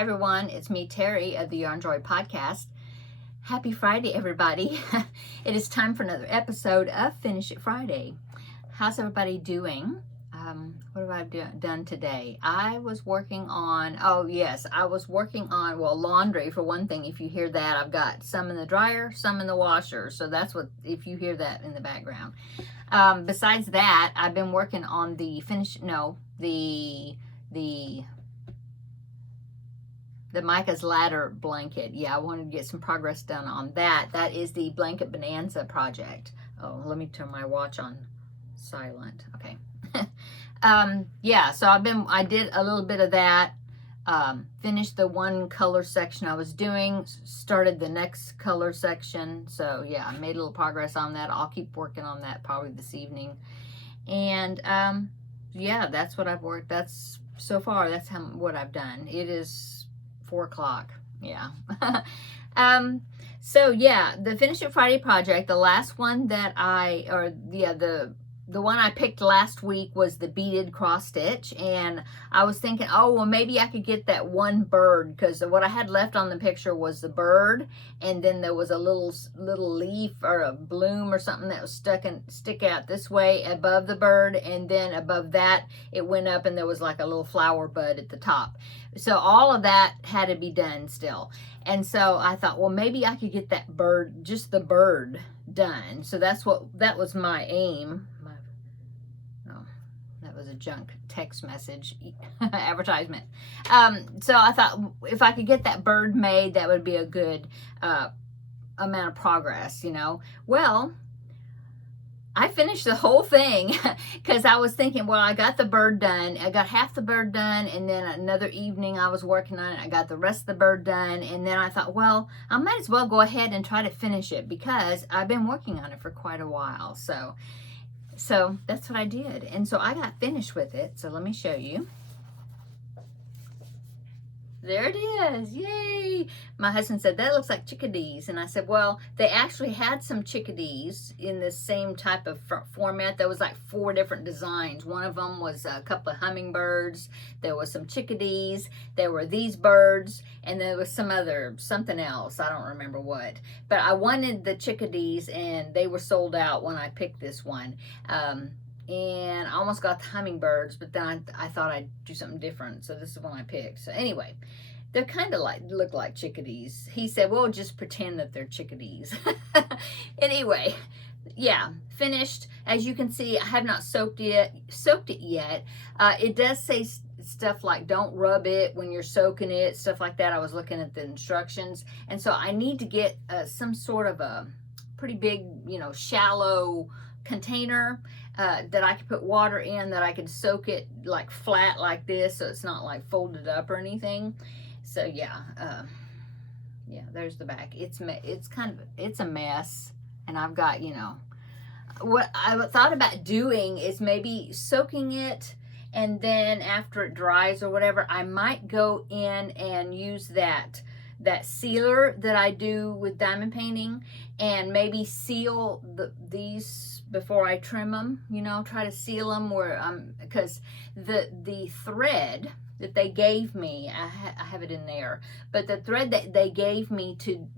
Hi everyone, it's me Terry of the Yarn Joy podcast. Happy Friday everybody. It is time for another episode of Finish It Friday. How's everybody doing? What have I done today? I was working on, laundry for one thing. If you hear that, I've got some in the dryer, some in the washer. So that's what, if you hear that in the background. Besides that, I've been working on the Micah's Ladder blanket. Yeah, I wanted to get some progress done on that. That is the Blanket Bonanza project. Oh, let me turn my watch on silent. Okay. So I did a little bit of that. Finished the one color section I was doing, started the next color section. So yeah, I made a little progress on that. I'll keep working on that probably this evening. And that's what I've worked. That's so far, that's what I've done. It is 4 o'clock. Yeah. The Finish It Friday project, the last one that the one I picked last week was the beaded cross stitch, and I was thinking, oh, well, maybe I could get that one bird, because what I had left on the picture was the bird, and then there was a little leaf or a bloom or something that was stick out this way above the bird, and then above that it went up and there was like a little flower bud at the top. So all of that had to be done still. And so I thought, well, maybe I could get that bird, just the bird, done. So that was my aim. That was a junk text message advertisement. So I thought if I could get that bird made, that would be a good amount of progress, you know. Well, I finished the whole thing because I was thinking, well, I got the bird done. I got half the bird done, and then another evening I was working on it. I got the rest of the bird done, and then I thought, well, I might as well go ahead and try to finish it because I've been working on it for quite a while. So that's what I did. And so I got finished with it. So let me show you. There it is. Yay. My husband said, that looks like chickadees. And I said, well, they actually had some chickadees in the same type of format. There was like 4 different designs. One of them was a couple of hummingbirds. There was some chickadees. There were these birds. And there was something else. I don't remember what. But I wanted the chickadees, and they were sold out when I picked this one. And I almost got the hummingbirds, but then I thought I'd do something different. So this is one I picked. So anyway, they're kind of look like chickadees. He said, well, just pretend that they're chickadees. Anyway, yeah, finished. As you can see, I have not soaked it yet. It does say stuff like don't rub it when you're soaking it, stuff like that. I was looking at the instructions. And so I need to get some sort of a pretty big, shallow container that I could put water in, that I could soak it like flat like this, so it's not like folded up or anything. So yeah, there's the back. It's a mess, and I've got, what I thought about doing is maybe soaking it, and then after it dries or whatever, I might go in and use that sealer that I do with diamond painting, and maybe seal these before I trim them, try to seal them because the thread that they gave me, I have it in there, but the thread that they gave me to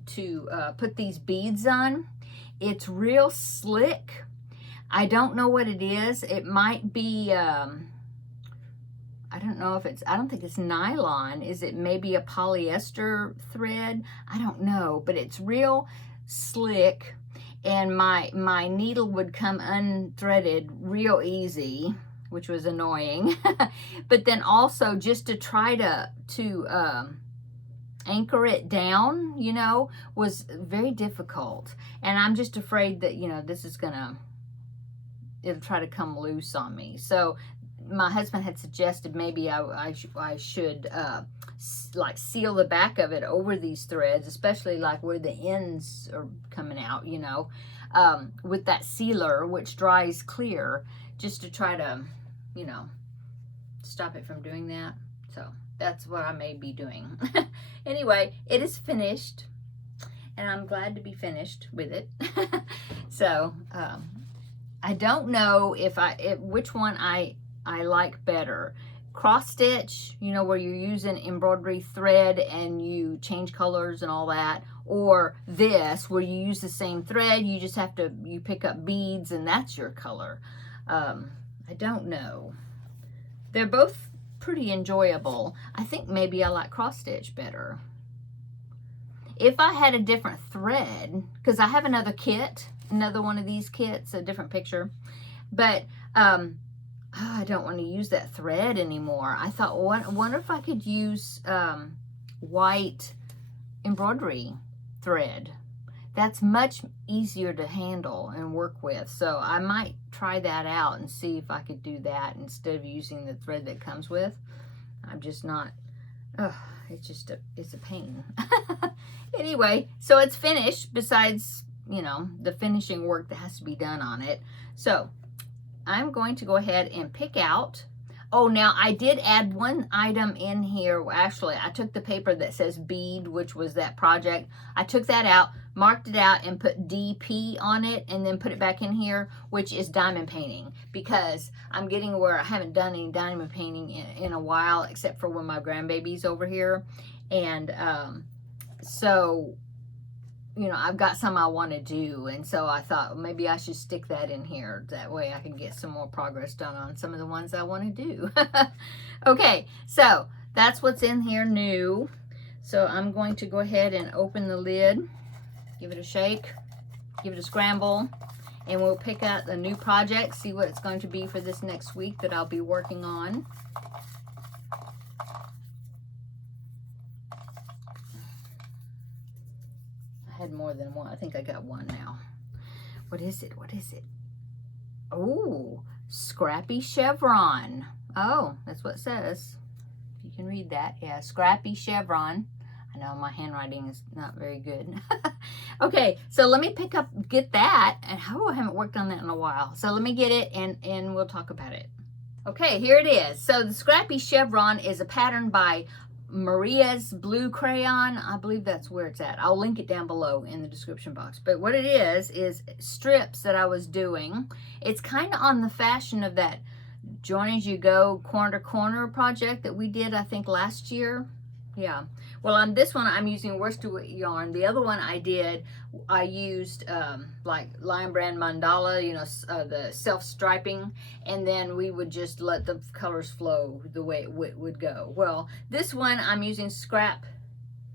put these beads on, it's real slick. I don't know what it is. It might be, I don't think it's nylon. Is it maybe a polyester thread? I don't know, but it's real slick, and my needle would come unthreaded real easy, which was annoying. But then also just to try to anchor it down, was very difficult. And I'm just afraid that, this is it'll try to come loose on me. So my husband had suggested maybe I should like seal the back of it over these threads, especially like where the ends are coming out, with that sealer, which dries clear, just to try to, stop it from doing that. So that's what I may be doing. Anyway, it is finished, and I'm glad to be finished with it. So I don't know which one I like better. cross stitch, you know, where you're using embroidery thread and you change colors and all that, or this where you use the same thread, you just have to, you pick up beads and that's your color. I don't know. They're both pretty enjoyable. I think maybe I like cross stitch better. If I had a different thread, because I have another kit, another one of these kits, a different picture, but I don't want to use that thread anymore. I thought, well, wonder if I could use white embroidery thread. That's much easier to handle and work with. So I might try that out and see if I could do that instead of using the thread that comes with. I'm just not, it's a pain. Anyway, so it's finished besides, you know, the finishing work that has to be done on it. So I'm going to go ahead and pick out. Oh, now I did add one item in here. Actually, I took the paper that says bead, which was that project. I took that out, marked it out, and put DP on it, and then put it back in here, which is diamond painting, because I'm getting where I haven't done any diamond painting in a while, except for when my grandbaby's over here. And so, you know, I've got some I want to do, and so I thought maybe I should stick that in here. That way I can get some more progress done on some of the ones I want to do. Okay, so that's what's in here new. So I'm going to go ahead and open the lid, give it a shake, give it a scramble, and we'll pick out the new project, see what it's going to be for this next week that I'll be working on. Had more than one. I think I got one now. What is it? What is it? Oh, Scrappy chevron. Oh, that's what it says. You can read that. Yeah, Scrappy chevron. I know my handwriting is not very good. Okay, so let me get that. And I haven't worked on that in a while. So let me get it and we'll talk about it. Okay, here it is. So the Scrappy chevron is a pattern by Maria's Blue Crayon. I believe that's where it's at. I'll link it down below in the description box. But what it is strips that I was doing. It's kind of on the fashion of that Join As You Go corner to corner project that we did, I think, last year. Yeah. Well, on this one, I'm using worsted weight yarn. The other one I used like Lion Brand Mandala, you know, the self-striping, and then we would just let the colors flow the way it would go. Well, this one, I'm using scrap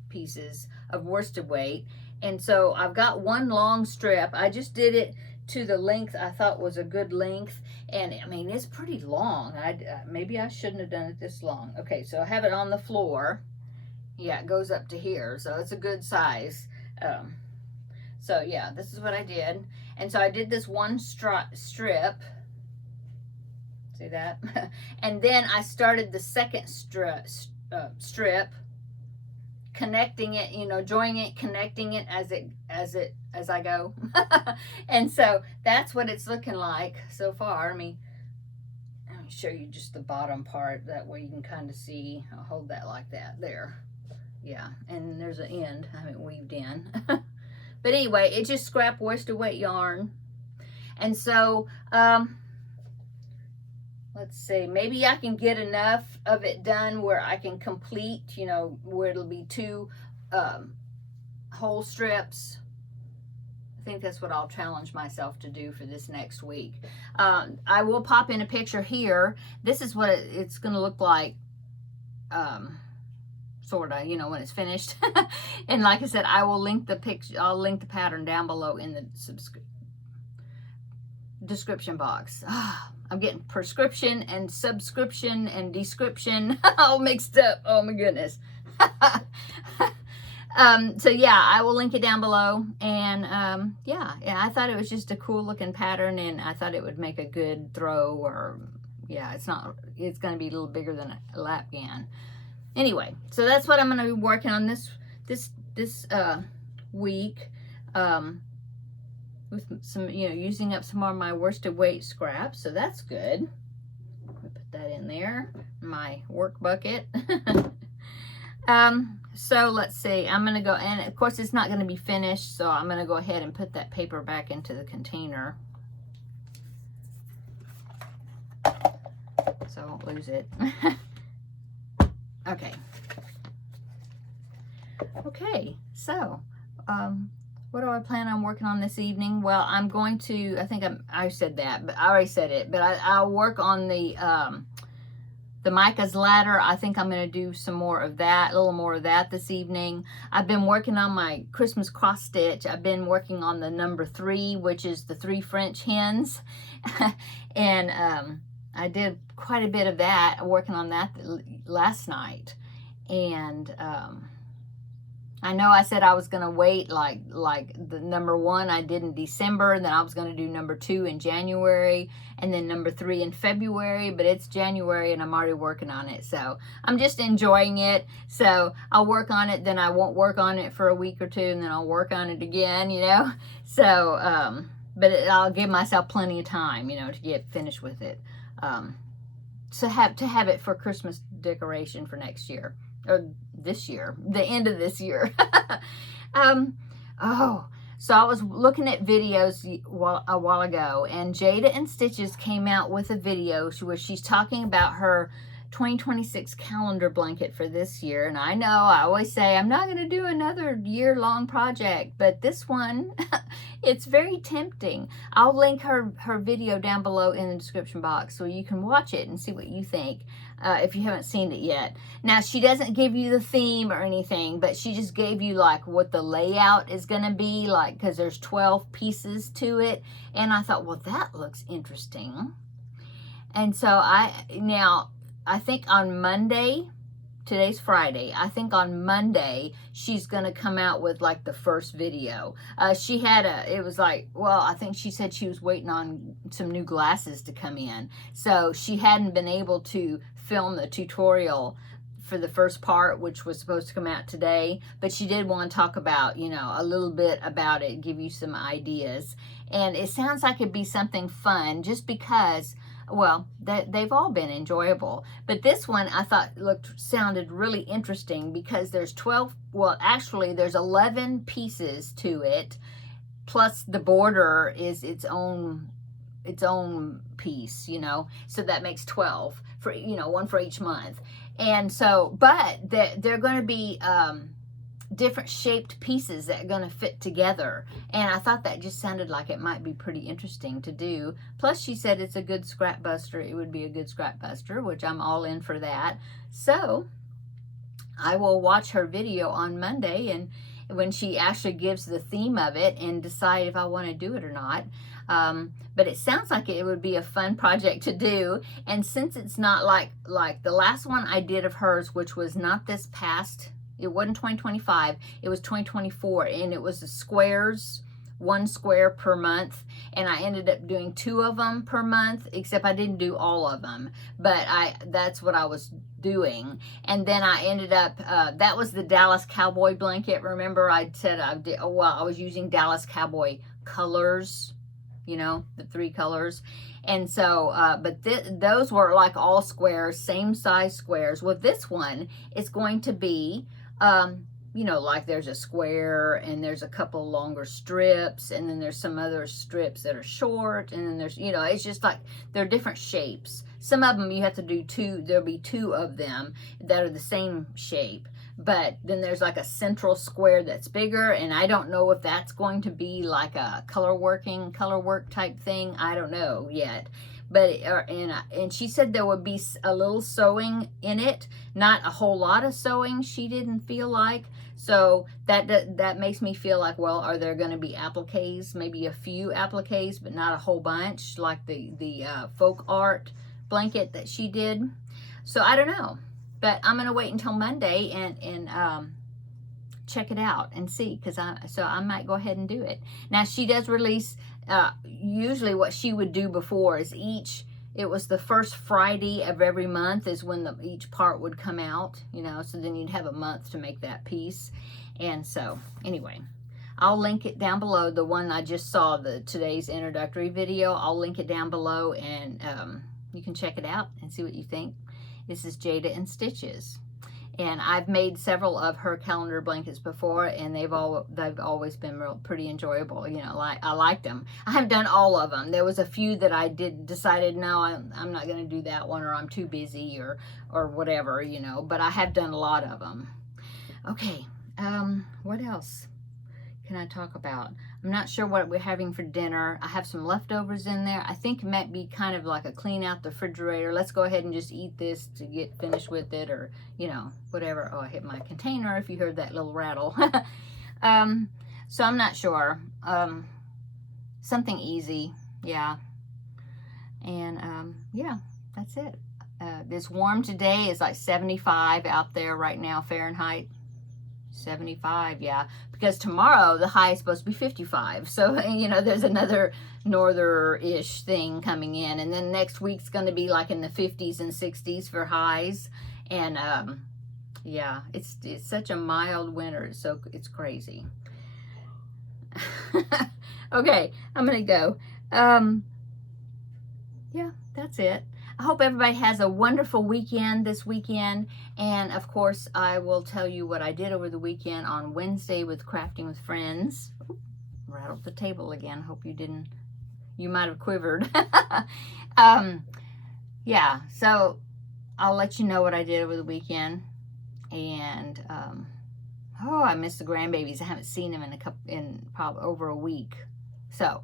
pieces of worsted weight, and so I've got one long strip. I just did it to the length I thought was a good length, and I mean, it's pretty long. Maybe I shouldn't have done it this long. Okay, so I have it on the floor. Yeah, it goes up to here, so it's a good size. So yeah, this is what I did. And so I did this one strip. See that? And then I started the second strip, connecting it, you know, joining it, connecting it as I go. And so that's what it's looking like so far. Let me show you just the bottom part. That way you can kind of see. I'll hold that like that there. Yeah, and there's an end I haven't weaved in. But anyway, it's just scrap worsted weight yarn. And so, let's see, maybe I can get enough of it done where I can complete, you know, where it'll be 2 whole strips. I think that's what I'll challenge myself to do for this next week. I will pop in a picture here. This is what it's going to look like. Sort of, you know, when it's finished. And like I said, I will link the picture. I'll link the pattern down below in the description box. I'm getting prescription and subscription and description all mixed up. Oh my goodness. So yeah, I will link it down below. And yeah, I thought it was just a cool looking pattern, and I thought it would make a good throw. Or yeah, it's going to be a little bigger than a lap gan. Anyway, so that's what I'm going to be working on this week, with some, you know, using up some more of my worsted weight scraps. So that's good. Put that in there, my work bucket. So let's see. I'm going to go, and of course it's not going to be finished, so I'm going to go ahead and put that paper back into the container, so I won't lose it. Okay. Okay, so, what do I plan on working on this evening? Well, I'm going to, I said that, but I already said it, but I'll work on the Micah's ladder. I think I'm going to do some more of that, a little more of that this evening. I've been working on my Christmas cross stitch. I've been working on the number 3, which is the 3 French hens. And I did quite a bit of that, working on that last night. And I know I said I was going to wait like the number 1 I did in December, and then I was going to do number 2 in January, and then number 3 in February, but it's January and I'm already working on it. So I'm just enjoying it. So I'll work on it, then I won't work on it for a week or 2, and then I'll work on it again, you know. So, but I'll give myself plenty of time, you know, to get finished with it. To have it for Christmas decoration for next year. Or this year, the end of this year. So I was looking at videos a while ago, and Jada and Stitches came out with a video where she's talking about her 2026 calendar blanket for this year. And I know I always say I'm not going to do another year-long project, but this one, it's very tempting. I'll link her video down below in the description box so you can watch it and see what you think. If you haven't seen it yet. Now, she doesn't give you the theme or anything, but she just gave you like what the layout is going to be like, because there's 12 pieces to it. And I thought, well, that looks interesting. And so I think on Monday, today's Friday, I think on Monday she's going to come out with like the first video. She had it was like, well, I think she said she was waiting on some new glasses to come in. So she hadn't been able to film the tutorial for the first part, which was supposed to come out today, but she did want to talk about, you know, a little bit about it, give you some ideas. And it sounds like it'd be something fun, just because, well, they've all been enjoyable. But this one I thought sounded really interesting, because there's 12, well, actually there's 11 pieces to it, plus the border is its own piece, you know, so that makes 12 for, you know, 1 for each month. And so, but they're going to be different shaped pieces that are going to fit together. And I thought that just sounded like it might be pretty interesting to do. Plus she said it's a good scrap buster. It would be a good scrap buster, which I'm all in for that. So I will watch her video on Monday, and when she actually gives the theme of it, and decide if I want to do it or not. But it sounds like it would be a fun project to do. And since it's not like the last one I did of hers, which was not this past, it wasn't 2025, it was 2024, and it was the squares, 1 square per month, and I ended up doing 2 of them per month, except I didn't do all of them, but that's what I was doing. And then I ended up, that was the Dallas Cowboy blanket. Remember I said I was using Dallas Cowboy colors, you know, the 3 colors. And so, but those were like all squares, same size squares. Well, this one is going to be, you know, like there's a square, and there's a couple longer strips, and then there's some other strips that are short, and then there's, you know, it's just like they're different shapes. Some of them you have to do 2, there'll be 2 of them that are the same shape. But then there's like a central square that's bigger, and I don't know if that's going to be like a color work type thing. I don't know yet. But and she said there would be a little sewing in it, not a whole lot of sewing, she didn't feel like. So that makes me feel like, well, are there going to be appliques? Maybe a few appliques, but not a whole bunch, like the folk art blanket that she did. So I don't know. But I'm going to wait until Monday and check it out and see, because I might go ahead and do it. Now, she does release, usually what she would do before is it was the first Friday of every month is when each part would come out, you know, so then you'd have a month to make that piece. And so, anyway, I'll link it down below. The one I just saw, today's introductory video, I'll link it down below, and you can check it out and see what you think. This is Jada and Stitches. And I've made several of her calendar blankets before, and they've always been pretty enjoyable. You know, I liked them. I haven't done all of them. There was a few that I decided no, I'm not going to do that one, or I'm too busy, or whatever, you know. But I have done a lot of them. Okay, what else can I talk about? I'm not sure what we're having for dinner. I have some leftovers in there. I think it might be kind of like a clean out the refrigerator. Let's go ahead and just eat this to get finished with it, or, you know, whatever. Oh, I hit my container if you heard that little rattle. So I'm not sure. Something easy, yeah. And yeah, that's it. It's warm today. It's like 75 out there right now, Fahrenheit. 75, yeah, because tomorrow the high is supposed to be 55, so you know there's another norther-ish thing coming in, and then next week's going to be like in the 50s and 60s for highs, and yeah, it's such a mild winter, so it's crazy. Okay, I'm gonna go. Yeah, that's it. I hope everybody has a wonderful weekend this weekend. And of course, I will tell you what I did over the weekend on Wednesday with Crafting with Friends. Ooh, rattled the table again. Hope you didn't. You might have quivered. Yeah, so I'll let you know what I did over the weekend. And oh, I miss the grandbabies. I haven't seen them in probably over a week. So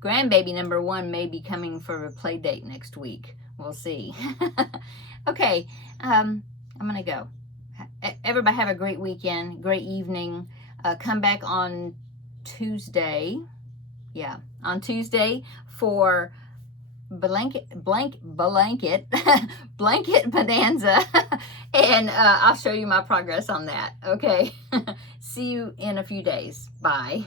grandbaby number 1 may be coming for a play date next week. We'll see. Okay, I'm gonna go. Everybody have a great weekend, great evening. Come back on Tuesday. Yeah, on Tuesday for blanket bonanza, and I'll show you my progress on that. Okay. See you in a few days. Bye.